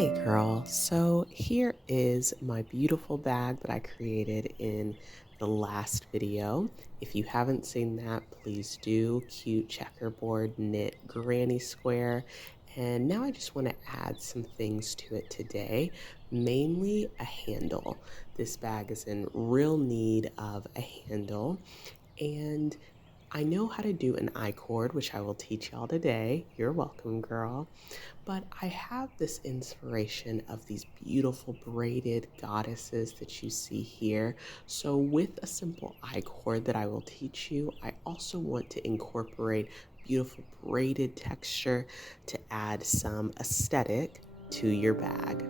Hey girl, so here is my beautiful bag that I created in the last video. If you haven't seen that, please do. Cute checkerboard knit granny square. And now I just want to add some things to it today, mainly a handle. This bag is in real need of a handle. And I know how to do an icord, which I will teach y'all today. You're welcome, girl. But I have this inspiration of these beautiful braided goddesses that you see here. So with a simple I-cord that I will teach you, I also want to incorporate beautiful braided texture to add some aesthetic to your bag.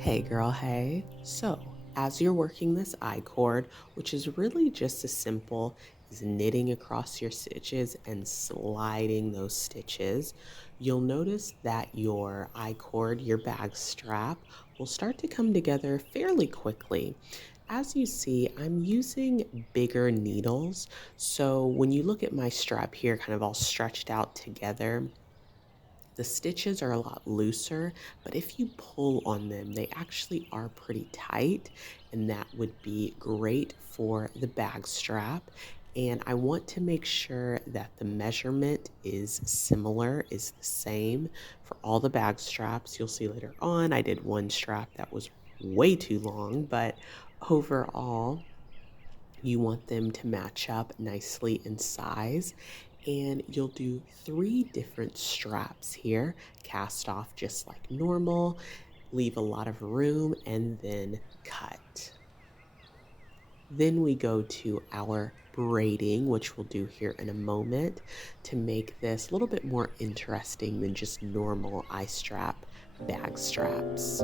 Hey girl, hey. So, as you're working this I-cord, which is really just as simple as knitting across your stitches and sliding those stitches, you'll notice that your I-cord, your bag strap, will start to come together fairly quickly. As you see, I'm using bigger needles. So when you look at my strap here, kind of all stretched out together, the stitches are a lot looser, but if you pull on them, they actually are pretty tight, and that would be great for the bag strap. And I want to make sure that the measurement is similar, is the same for all the bag straps. You'll see later on, I did one strap that was way too long, but overall, you want them to match up nicely in size. And you'll do three different straps here, cast off just like normal, leave a lot of room, and then cut. Then we go to our braiding, which we'll do here in a moment to make this a little bit more interesting than just normal eye strap bag straps.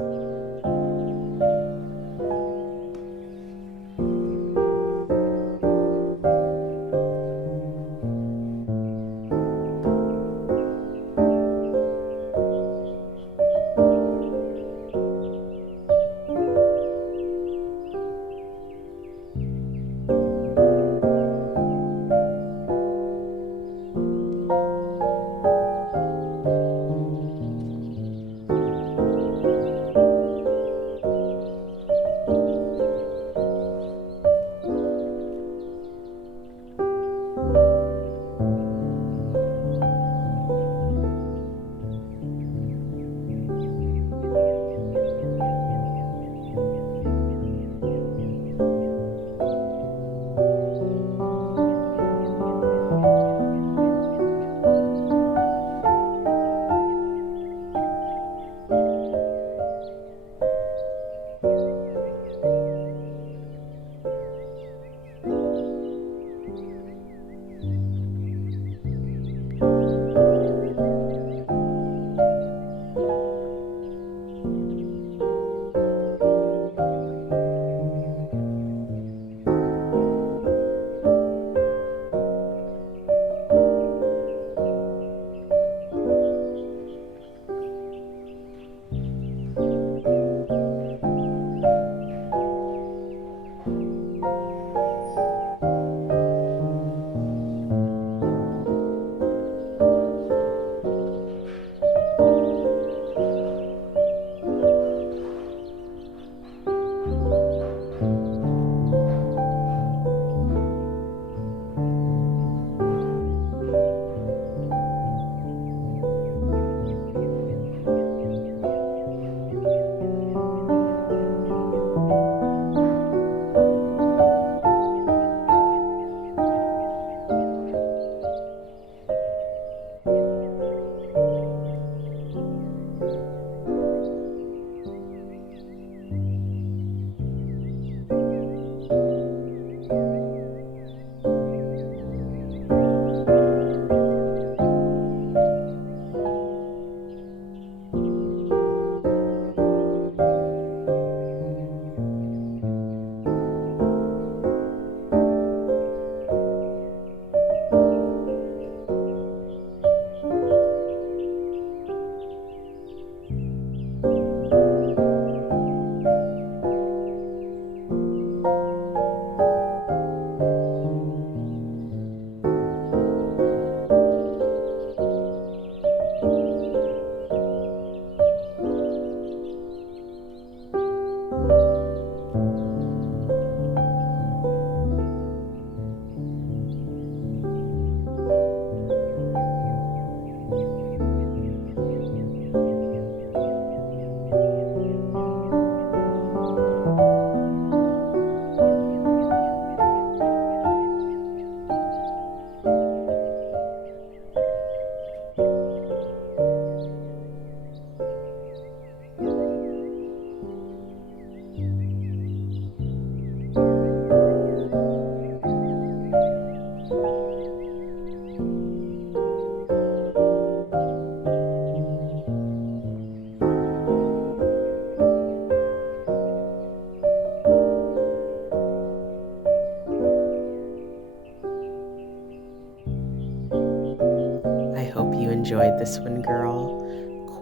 enjoyed this one, girl.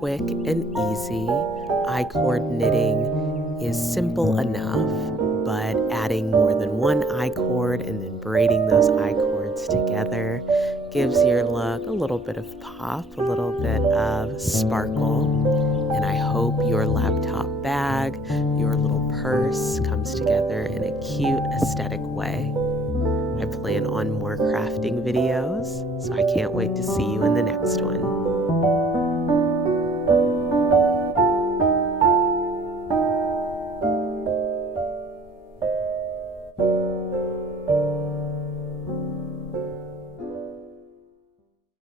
Quick and easy. I-cord knitting is simple enough, but adding more than one I-cord and then braiding those I-cords together gives your look a little bit of pop, a little bit of sparkle. And I hope your laptop bag, your little purse comes together in a cute, aesthetic way. I plan on more crafting videos, so I can't wait to see you in the next one.